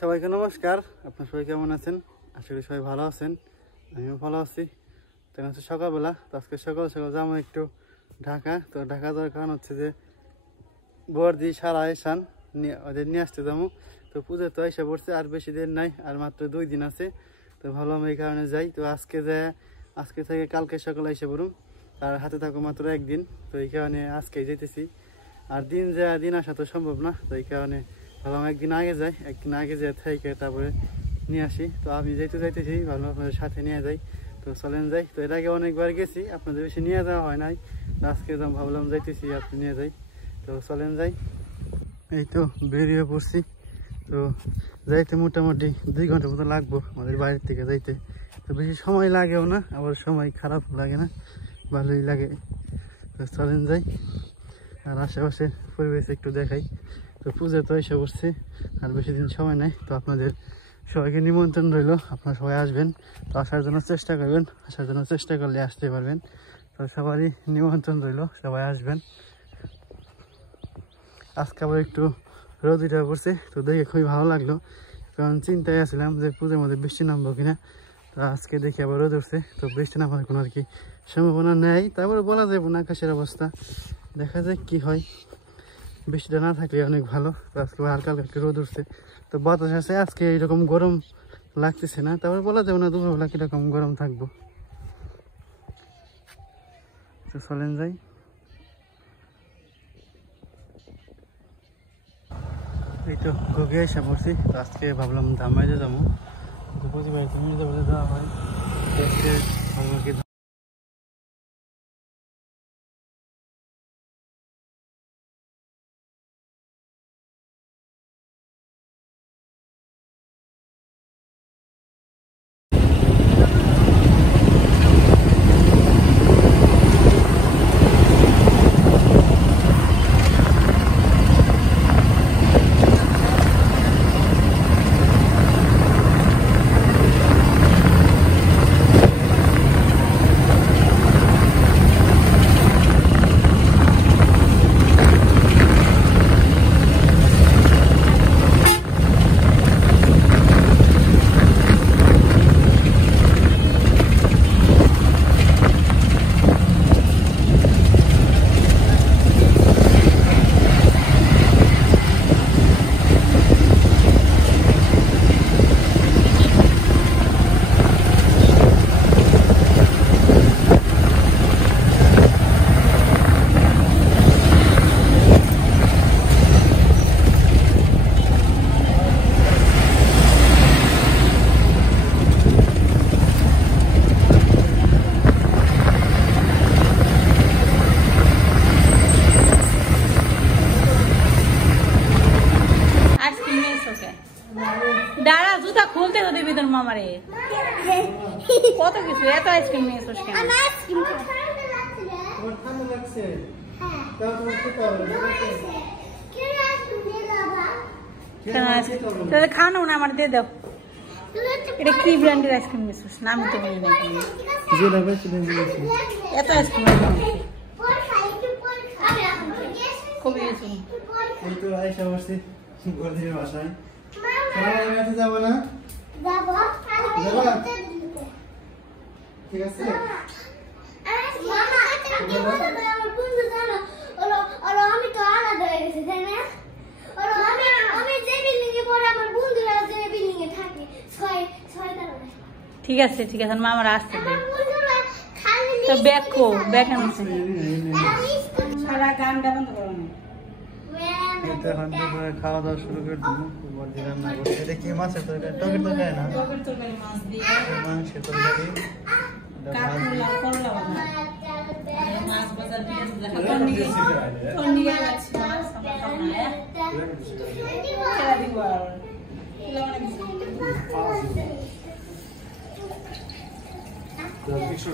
সবাইকে নমস্কার। আপনারা সবাই কেমন আছেন? আশা করি সবাই ভালো আছেন, আমিও ভালো আছি। তো হচ্ছে সকালবেলা, তো আজকে সকাল সকাল যাবো একটু ঢাকা। তো ঢাকা যাওয়ার কারণ হচ্ছে যে বর্দি সারা এসান ওদের নিয়ে আসতে যাবো। তো পুজো তো এসে পড়ছে, আর বেশি দিন নাই, আর মাত্র 2 দিন আছে। তো ভাবলাম এই কারণে যাই। তো আজকে থেকে কালকে সকালে এসে পড়ুন, আর হাতে থাকো মাত্র 1 দিন। তো এই কারণে আজকেই যেতেছি। আর দিন আসা তো সম্ভব না, তো এই কারণে ভাবলাম একদিন আগে যাই থেকে তারপরে নিয়ে আসি। তো আমি যাইতেছি, ভাবলাম আপনাদের সাথে নিয়ে যাই। তো চলেন যাই। তো এর আগে অনেকবার গেছি, আপনাদের বেশি নিয়ে যাওয়া হয় নাই। আজকে ভাবলাম যাইতেছি, আপনি নিয়ে যাই। তো চলেন যাই। এই তো বেরিয়ে পড়ছি। তো যাইতে মোটামুটি 2 ঘন্টা মতো লাগবো আমাদের বাড়ির থেকে যাইতে। তো বেশি সময় লাগেও না, আবার সময় খারাপ লাগে না, ভালোই লাগে। তো চলেন যাই, আর আশেপাশে পরিবেশ একটু দেখাই। তো পুজো তো এসে পড়ছে, আর বেশি দিন সময় নেই। তো আপনাদের সবাইকে নিমন্ত্রণ রইল, আপনারা সবাই আসবেন। তো আসার জন্য চেষ্টা করবেন, আসার জন্য চেষ্টা করলে আসতে পারবেন। তো সবারই নিমন্ত্রণ রইল, সবাই আসবেন। আজকে আবার একটু রোদ উঠে পড়ছে, তো দেখে খুবই ভালো লাগলো। কারণ চিন্তায় আসছিলাম যে পুজোর মধ্যে বৃষ্টি নামবো কিনা। তো আজকে দেখি আবার রোদ উঠছে, তো বৃষ্টি নামার কোনো আর কি সম্ভাবনা নেই। তারপরে বলা যাবে না, আকাশের অবস্থা দেখা যায় কি হয়। বৃষ্টিটা না থাকলে অনেক ভালো। তো আজকে হালকা হালকা একটু রোদ উঠছে, তো বাতাস আছে। আজকে এরকম গরম লাগতেছে না, তারপরে বলা যাবে না দুপুরবেলা কিরকম গরম থাকবো। তো চলেন যাই। এই তো ঘুরে এসে পড়ছি। তো আজকে ভাবলাম ধামাইতে যাবো, তো প্রতিবার তো মির্জাপুরে যাওয়া হয়। আজকে ভাবলাম কি দাঁড়া, জুতা খুলতে তো দিবি তোর মামারে। কত কিছু, এত আইসক্রিম নিয়েছো কেন? খানো না, আমার দিয়ে দাও। এটা কি ব্র্যান্ডের আইসক্রিম নিয়েছিস? নাম তো বলি না। এত আইসক্রিম খুবই বাসায় যাবো না, ঠিক আছে। ঠিক আছে ঠিক আছে, মামারা আসতে দে। তো ব্যাগ কো, ব্যাগ আনছে। সারা গানটা বন্ধ করো না। এখন দুপুরে খাওয়া দাওয়া শুরু করে দেবো। বর্দি রান্না করছে। এটা কি মাছের তরকারি? টকের তরকারি না, টকের তরকারি, মাছ দিয়ে মাংসের তরকারি। কাঠমোলা করলা বানা, মাছ ভাজা দিয়ে কোন নিয়ে যাচ্ছে মাছ আমরা খাবো না। খেলা দিব আর খেলা মানে কিছু